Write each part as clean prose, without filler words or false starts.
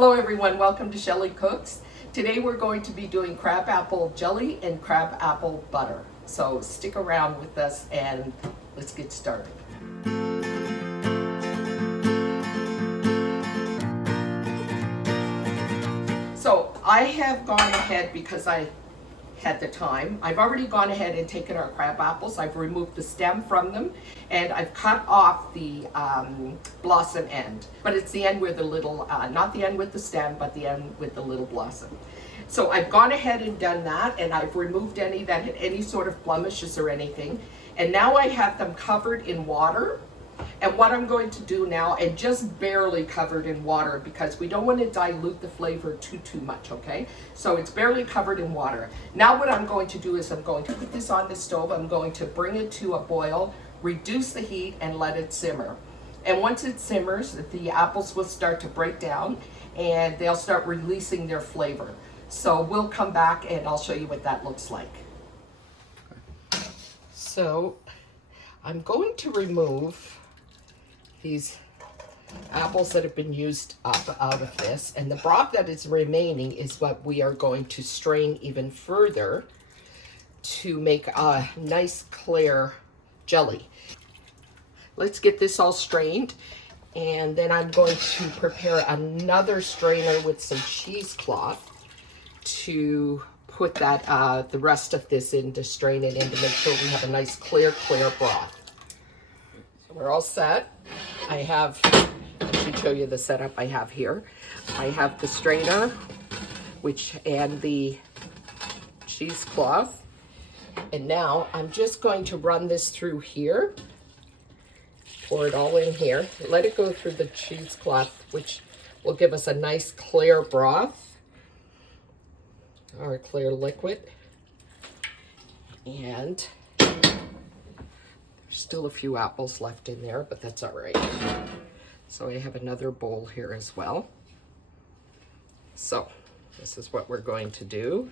Hello everyone, welcome to Shelley Cooks. Today we're going to be doing crab apple jelly and crab apple butter. So stick around with us and let's get started. So I have gone ahead because I had the time. I've already gone ahead and taken our crab apples. I've removed the stem from them and I've cut off the blossom end. But it's the end with the little, not the end with the stem, but the end with the little blossom. So I've gone ahead and done that, and I've removed any that had any sort of blemishes or anything. And now I have them covered in water. And what I'm going to do now, and just barely covered in water because we don't want to dilute the flavor too much, okay? So it's barely covered in water. Now what I'm going to do is I'm going to put this on the stove. I'm going to bring it to a boil, reduce the heat, and let it simmer. And once it simmers, the apples will start to break down and they'll start releasing their flavor. So we'll come back and I'll show you what that looks like. So I'm going to remove these apples that have been used up out of this, and the broth that is remaining is what we are going to strain even further to make a nice clear jelly. Let's get this all strained, and then I'm going to prepare another strainer with some cheesecloth to put that the rest of this in, to strain it in, to make sure we have a nice clear broth. So we're all set. I have, I should show you the setup I have here. I have the strainer, and the cheesecloth. And now I'm just going to run this through here. Pour it all in here. Let it go through the cheesecloth, which will give us a nice clear broth, or a clear liquid. And still a few apples left in there, but that's all right. So I have another bowl here as well. So this is what we're going to do.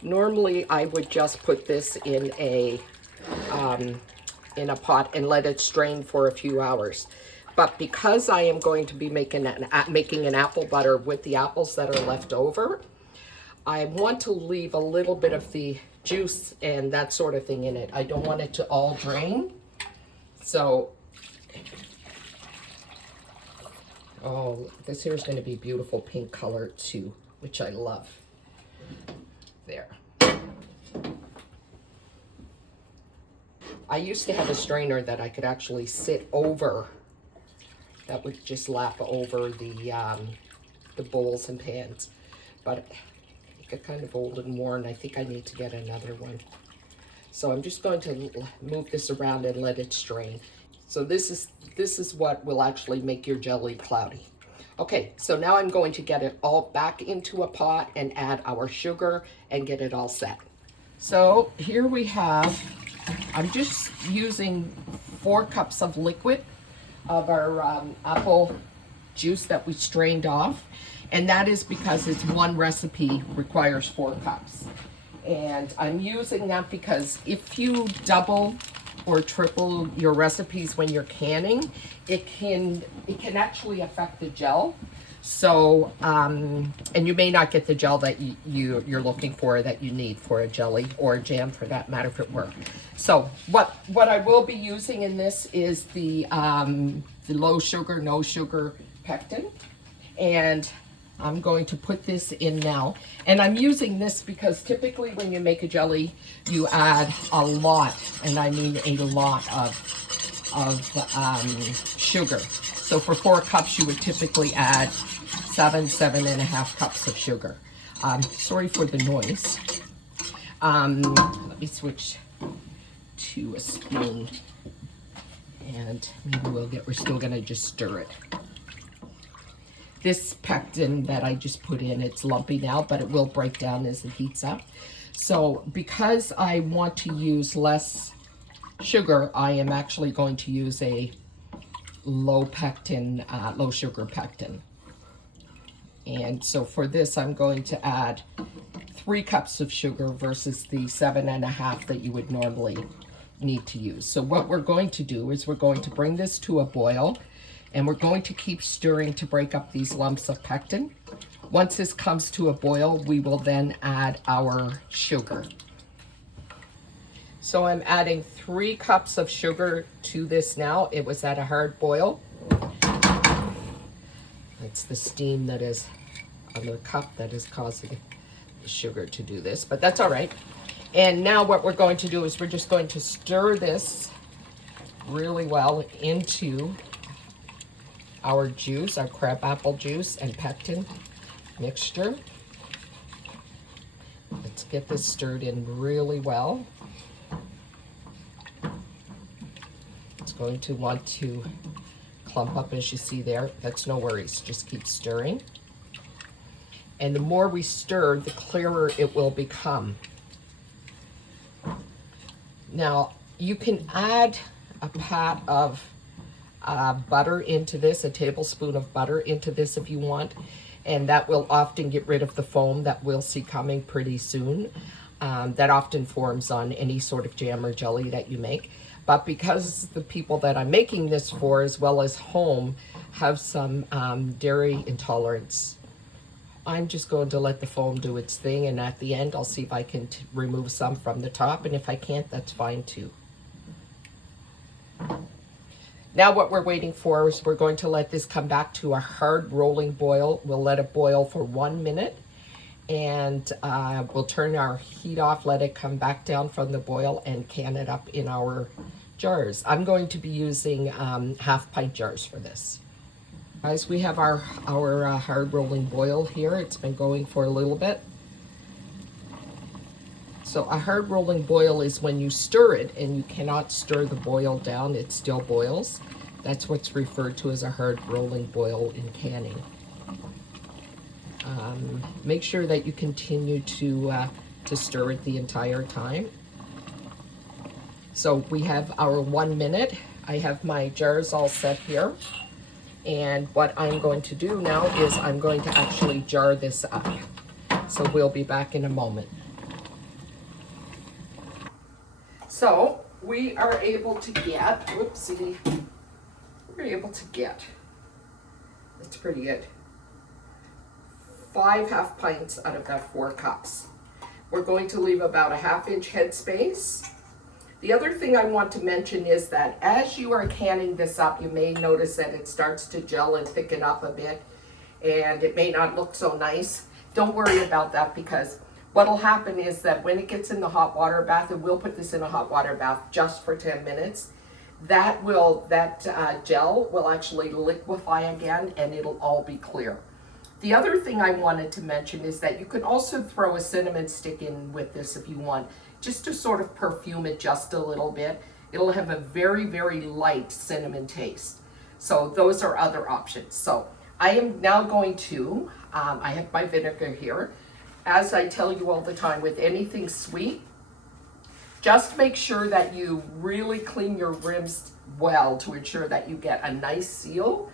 Normally I would just put this in a pot and let it strain for a few hours. But because I am going to be making an apple butter with the apples that are left over, I want to leave a little bit of the juice and that sort of thing in it. I don't want it to all drain. So, oh, this here is going to be beautiful pink color too, which I love. There. I used to have a strainer that I could actually sit over, that would just lap over the bowls and pans. But got kind of old and worn. I think I need to get another one. So I'm just going to move this around and let it strain. So this is what will actually make your jelly cloudy. Okay, so now I'm going to get it all back into a pot and add our sugar and get it all set. So here we have, I'm just using 4 cups of liquid of our apple juice that we strained off. And that is because it's one recipe requires 4 cups. And I'm using that because if you double or triple your recipes when you're canning, it can actually affect the gel. So, and you may not get the gel that you're looking for, that you need for a jelly or a jam for that matter if it were. So what I will be using in this is the low sugar, no sugar Pectin. And I'm going to put this in now. And I'm using this because typically when you make a jelly, you add a lot, and I mean a lot of sugar. So for 4 cups, you would typically add 7.5 cups of sugar. Sorry for the noise. Let me switch to a spoon, and maybe we're still gonna just stir it. This pectin that I just put in, it's lumpy now, but it will break down as it heats up. So because I want to use less sugar, I am actually going to use a low sugar pectin. And so for this, I'm going to add 3 cups of sugar versus the 7.5 that you would normally need to use. So what we're going to do is we're going to bring this to a boil, and we're going to keep stirring to break up these lumps of pectin. Once this comes to a boil, we will then add our sugar. So I'm adding 3 cups of sugar to this now. It was at a hard boil. It's the steam that is on the cup that is causing the sugar to do this, but that's all right. And now what we're going to do is we're just going to stir this really well into our juice, our crabapple juice and pectin mixture. Let's get this stirred in really well. It's going to want to clump up, as you see there. That's no worries, just keep stirring. And the more we stir, the clearer it will become. Now, you can add a pat of butter into this, a tablespoon of butter into this if you want, and that will often get rid of the foam that we'll see coming pretty soon. That often forms on any sort of jam or jelly that you make. But because the people that I'm making this for, as well as home, have some dairy intolerance, I'm just going to let the foam do its thing, and at the end I'll see if I can remove some from the top, and if I can't, that's fine too. Now what we're waiting for is we're going to let this come back to a hard rolling boil. We'll let it boil for 1 minute, and we'll turn our heat off, let it come back down from the boil, and can it up in our jars. I'm going to be using half-pint jars for this. Guys, we have our hard rolling boil here. It's been going for a little bit. So a hard rolling boil is when you stir it and you cannot stir the boil down, it still boils. That's what's referred to as a hard rolling boil in canning. Make sure that you continue to stir it the entire time. So we have our 1 minute. I have my jars all set here. And what I'm going to do now is I'm going to actually jar this up. So we'll be back in a moment. So we are able to get, whoopsie, we're able to get, it's pretty good, 5 half pints out of that 4 cups. We're going to leave about a 1/2 inch headspace. The other thing I want to mention is that as you are canning this up, you may notice that it starts to gel and thicken up a bit, and it may not look so nice. Don't worry about that, because what'll happen is that when it gets in the hot water bath, and we'll put this in a hot water bath just for 10 minutes, that gel will actually liquefy again, and it'll all be clear. The other thing I wanted to mention is that you can also throw a cinnamon stick in with this if you want, just to sort of perfume it just a little bit. It'll have a very, very light cinnamon taste. So those are other options. So I am now going to, I have my vinegar here. As I tell you all the time, with anything sweet, just make sure that you really clean your rims well to ensure that you get a nice seal.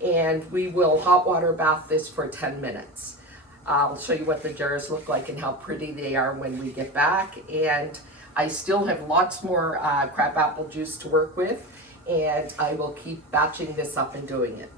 And we will hot water bath this for 10 minutes. I'll show you what the jars look like and how pretty they are when we get back. And I still have lots more crabapple juice to work with, and I will keep batching this up and doing it.